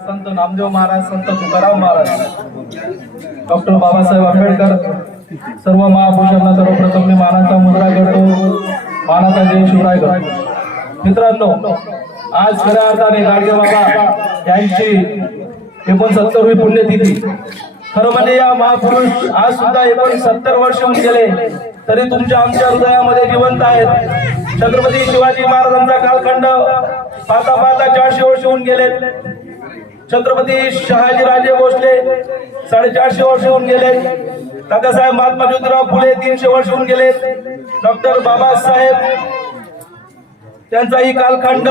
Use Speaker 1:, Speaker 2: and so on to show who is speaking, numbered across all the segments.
Speaker 1: संत Namdev Maharaj Sant Tukaram Maharaj doctor Babasaheb Ambedkar सर्व महापुरुषांना सर्वप्रथम मी मानाचा मुद्रा करतो मानाचा जय शिवराय करतो. मित्रांनो आज खऱ्या अर्थाने गाडगे बाबा यांची एकोणसत्तरवी पुण्यतिथी. खरं म्हणजे या महापुरुष आज सुद्धा एकोणसत्तर वर्ष होऊन गेले तरी तुमच्या आमच्या हृदयामध्ये जिवंत आहेत. छत्रपती शिवाजी महाराजांचा कालखंड पाहता पाहता चारशे वर्ष होऊन गेले छत्रपती शहाजी राजे भोसले साडेचारशे वर्ष होऊन गेले. दादासाहेब महात्मा ज्योतिराव फुले तीनशे वर्ष होऊन गेले. डॉक्टर बाबासाहेब त्यांचाही कालखंड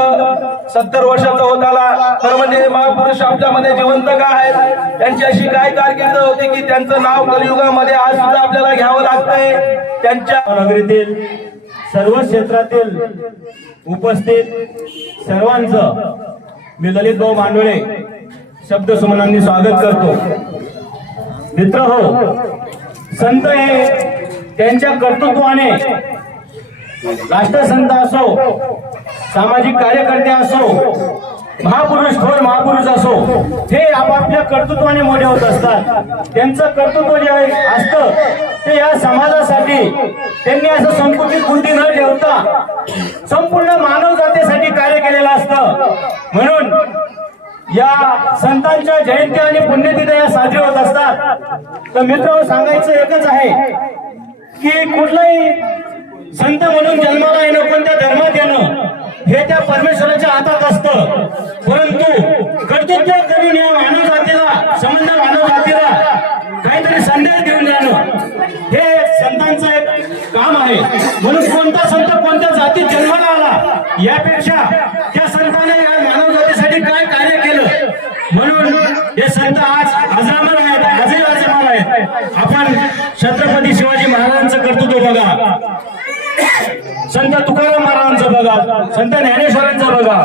Speaker 1: सत्तर वर्षाचा होत आला. तर म्हणजे हे महापुरुष आपल्यामध्ये जिवंत का आहेत? त्यांची अशी काय कारकिर्द होती की त्यांचं नाव कलियुगामध्ये आज सुद्धा आपल्याला घ्यावं लागतंय? त्यांच्या
Speaker 2: नगरीतील सर्व क्षेत्रातील उपस्थित सर्वांचं मी ललित भाऊ मांडोळे शब्द सुमनांनी स्वागत करतो. मित्र हो संत हे त्यांच्या कर्तृत्वाने राष्ट्रसंत असो सामाजिक कार्यकर्ते असो महापुरुष थोर महापुरुष असो हे आपापल्या कर्तृत्वाने मोठे होत असतात. त्यांचं कर्तृत्व जे असतं ते या समाजासाठी त्यांनी असं संकुचित बुद्धी न ठेवता संपूर्ण मानव जातीसाठी कार्य केलेलं असतं. म्हणून या संतांच्या जयंती आणि पुण्यतिथी या साजरी होत असतात. तर मित्र सांगायचं एकच आहे की कुठलाही संत म्हणून जन्माला येणं कोणत्या धर्मात येणं हे त्या परमेश्वराच्या हातात असतं. परंतु कर्तृत्व करून या मानव जातीला संबंध मानव जातीला काहीतरी संदेश देऊन जाणं हे संतांचं एक काम आहे. म्हणून कोणता संत कोणत्या जातीत जन्माला आला यापेक्षा त्या संताने या मानव जातीसाठी काय कार्य केलं म्हणून हे संत आज अजरामर आहेत आजही अजरामर आहेत आपण छत्रपती शिवाजी महाराजांचं कर्तृत्व बघा. संत तुकाराम महाराजांचं बघा. संत ज्ञानेश्वरांचं बघा.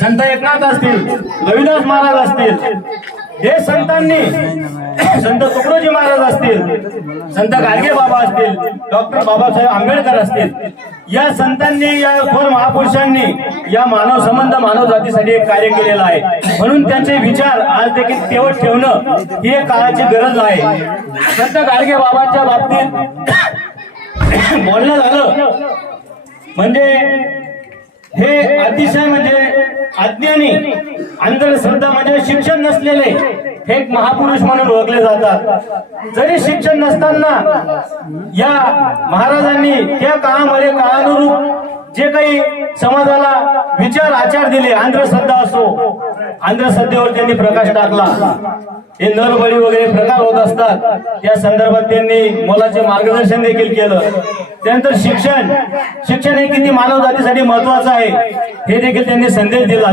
Speaker 2: संत एकनाथ असतील रविदास महाराज असतील हे संतांनी संत तुकडोजी महाराज असतील संत गाडगे बाबा असतील डॉक्टर बाबासाहेब आंबेडकर असतील या संतांनी या थोर महापुरुषांनी या मानव संबंध मानव जातीसाठी एक कार्य केलेलं आहे. म्हणून त्यांचे विचार आज देखील तेवढ ठेवणं ही एक काळाची गरज आहे. संत गाडगे बाबांच्या बाबतीत बोलणं झालं. म्हणजे हे अतिशय म्हणजे अज्ञानी अंधश्रद्धा म्हणजे शिक्षण नसलेले हे एक महापुरुष म्हणून ओळखले जातात. जरी शिक्षण नसताना या महाराजांनी त्या काळामध्ये काळानुरूप जे काही समाजाला विचार आचार दिले अंधश्रद्धा असो अंधश्रद्धेवर त्यांनी प्रकाश टाकला. हे नरबळी वगैरे प्रकार होत असतात. त्या संदर्भात त्यांनी मोलाचे मार्गदर्शन देखील केलं. त्यानंतर शिक्षण. शिक्षण हे किती मानव जातीसाठी महत्वाचं आहे हे देखील त्यांनी संदेश दिला.